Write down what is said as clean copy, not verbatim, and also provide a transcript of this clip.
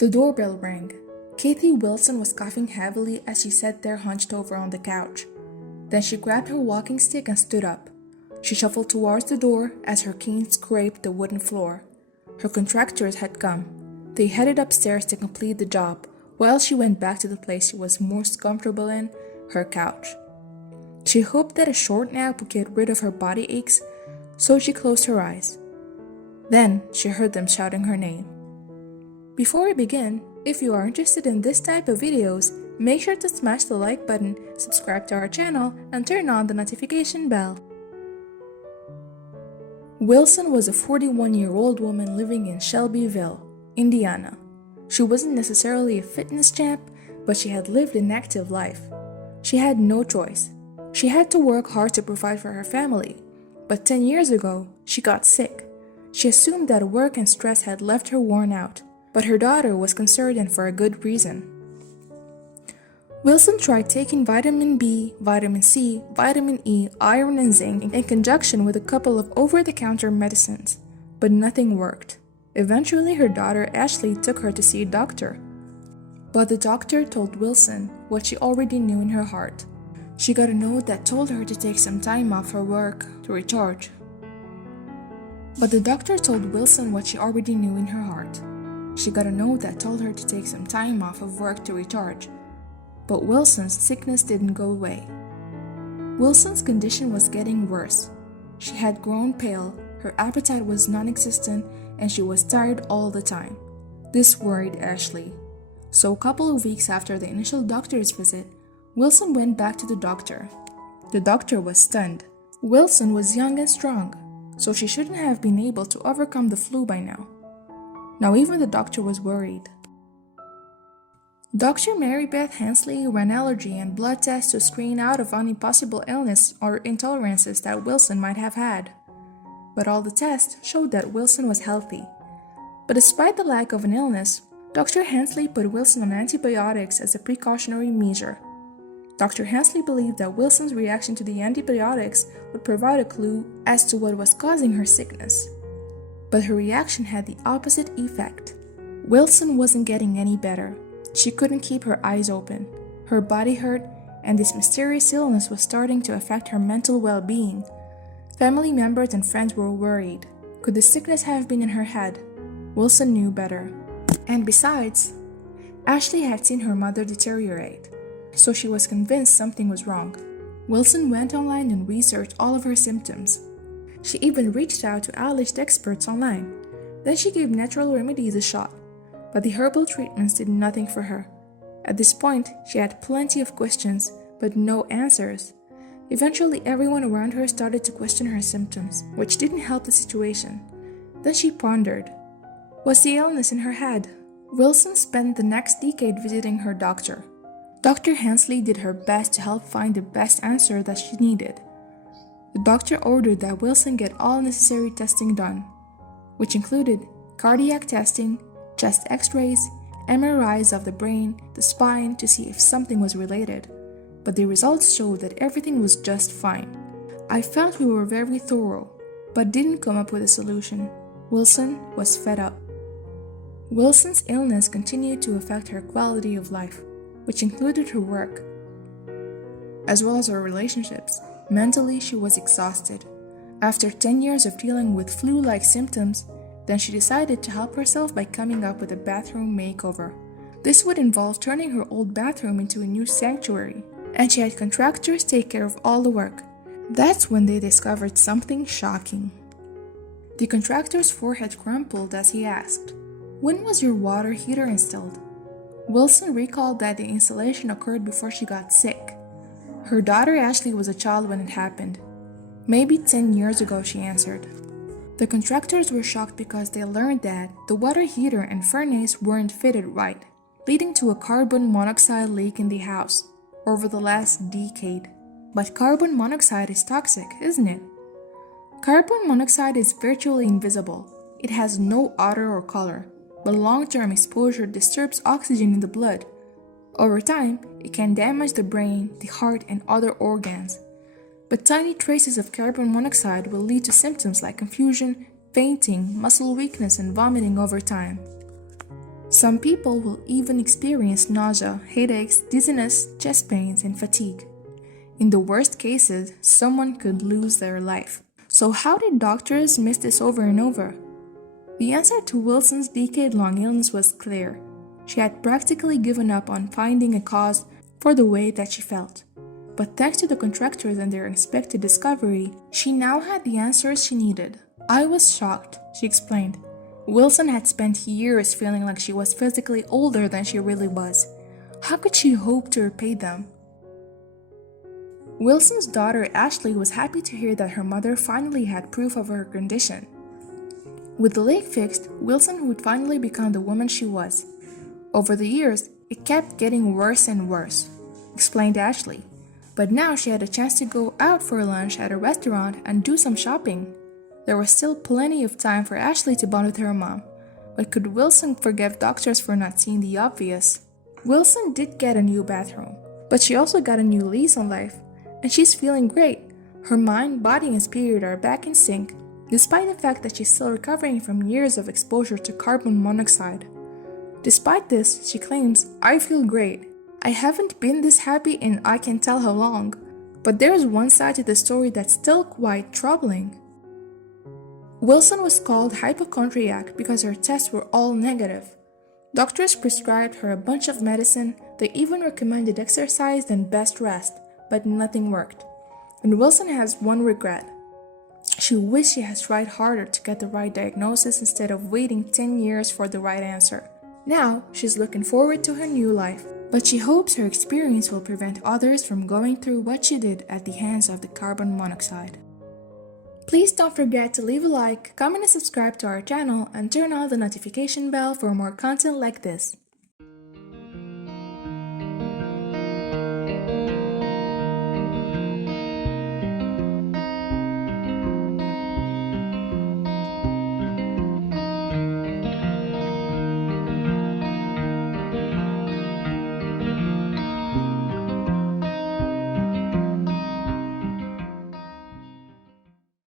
The doorbell rang. Kathi Wilson was coughing heavily as she sat there hunched over on the couch. Then she grabbed her walking stick and stood up. She shuffled towards the door as her cane scraped the wooden floor. Her contractors had come. They headed upstairs to complete the job, while she went back to the place she was most comfortable in, her couch. She hoped that a short nap would get rid of her body aches, so she closed her eyes. Then she heard them shouting her name. Before we begin, if you are interested in this type of videos, make sure to smash the like button, subscribe to our channel, and turn on the notification bell. Wilson was a 41-year-old woman living in Shelbyville, Indiana. She wasn't necessarily a fitness champ, but she had lived an active life. She had no choice. She had to work hard to provide for her family. But 10 years ago, she got sick. She assumed that work and stress had left her worn out, but her daughter was concerned, and for a good reason. Wilson tried taking vitamin B, vitamin C, vitamin E, iron, and zinc in conjunction with a couple of over-the-counter medicines, but nothing worked. Eventually, her daughter Ashley took her to see a doctor. But the doctor told Wilson what she already knew in her heart. She got a note that told her to take some time off her work to recharge. But the doctor told Wilson what she already knew in her heart. She got a note that told her to take some time off of work to recharge. But Wilson's sickness didn't go away. Wilson's condition was getting worse. She had grown pale, her appetite was non-existent, and she was tired all the time. This worried Ashley. So a couple of weeks after the initial doctor's visit, Wilson went back to the doctor. The doctor was stunned. Wilson was young and strong, so she shouldn't have been able to overcome the flu by now. Now even the doctor was worried. Dr. Mary Beth Hensley ran allergy and blood tests to screen out of any possible illness or intolerances that Wilson might have had. But all the tests showed that Wilson was healthy. But despite the lack of an illness, Dr. Hensley put Wilson on antibiotics as a precautionary measure. Dr. Hensley believed that Wilson's reaction to the antibiotics would provide a clue as to what was causing her sickness. But her reaction had the opposite effect. Wilson wasn't getting any better. She couldn't keep her eyes open. Her body hurt, and this mysterious illness was starting to affect her mental well-being. Family members and friends were worried. Could the sickness have been in her head? Wilson knew better. And besides, Ashley had seen her mother deteriorate, so she was convinced something was wrong. Wilson went online and researched all of her symptoms. She even reached out to alleged experts online. Then she gave natural remedies a shot, but the herbal treatments did nothing for her. At this point, she had plenty of questions, but no answers. Eventually, everyone around her started to question her symptoms, which didn't help the situation. Then she pondered. Was the illness in her head? Wilson spent the next decade visiting her doctor. Dr. Hensley did her best to help find the best answer that she needed. The doctor ordered that Wilson get all necessary testing done, which included cardiac testing, chest x-rays, MRIs of the brain, the spine to see if something was related. But the results showed that everything was just fine. I felt we were very thorough, but didn't come up with a solution. Wilson was fed up. Wilson's illness continued to affect her quality of life, which included her work, as well as her relationships. Mentally, she was exhausted. After 10 years of dealing with flu-like symptoms, then she decided to help herself by coming up with a bathroom makeover. This would involve turning her old bathroom into a new sanctuary, and she had contractors take care of all the work. That's when they discovered something shocking. The contractor's forehead crumpled as he asked, "When was your water heater installed?" Wilson recalled that the installation occurred before she got sick. Her daughter Ashley was a child when it happened. "Maybe 10 years ago," she answered. The contractors were shocked because they learned that the water heater and furnace weren't fitted right, leading to a carbon monoxide leak in the house over the last decade. But carbon monoxide is toxic, isn't it? Carbon monoxide is virtually invisible. It has no odor or color, but long-term exposure disturbs oxygen in the blood. Over time, it can damage the brain, the heart, and other organs. But tiny traces of carbon monoxide will lead to symptoms like confusion, fainting, muscle weakness, and vomiting over time. Some people will even experience nausea, headaches, dizziness, chest pains, and fatigue. In the worst cases, someone could lose their life. So how did doctors miss this over and over? The answer to Wilson's decade-long illness was clear. She had practically given up on finding a cause for the way that she felt. But thanks to the contractors and their unexpected discovery, she now had the answers she needed. "I was shocked," she explained. Wilson had spent years feeling like she was physically older than she really was. How could she hope to repay them? Wilson's daughter Ashley was happy to hear that her mother finally had proof of her condition. With the leg fixed, Wilson would finally become the woman she was. Over the years, it kept getting worse and worse, explained Ashley. But now she had a chance to go out for lunch at a restaurant and do some shopping. There was still plenty of time for Ashley to bond with her mom, but could Wilson forgive doctors for not seeing the obvious? Wilson did get a new bathroom, but she also got a new lease on life, and she's feeling great. Her mind, body, and spirit are back in sync, despite the fact that she's still recovering from years of exposure to carbon monoxide. Despite this, she claims, "I feel great. I haven't been this happy in I can tell how long." But there's one side to the story that's still quite troubling. Wilson was called hypochondriac because her tests were all negative. Doctors prescribed her a bunch of medicine, they even recommended exercise and best rest, but nothing worked. And Wilson has one regret. She wished she had tried harder to get the right diagnosis instead of waiting 10 years for the right answer. Now, she's looking forward to her new life, but she hopes her experience will prevent others from going through what she did at the hands of the carbon monoxide. Please don't forget to leave a like, comment and subscribe to our channel, and turn on the notification bell for more content like this.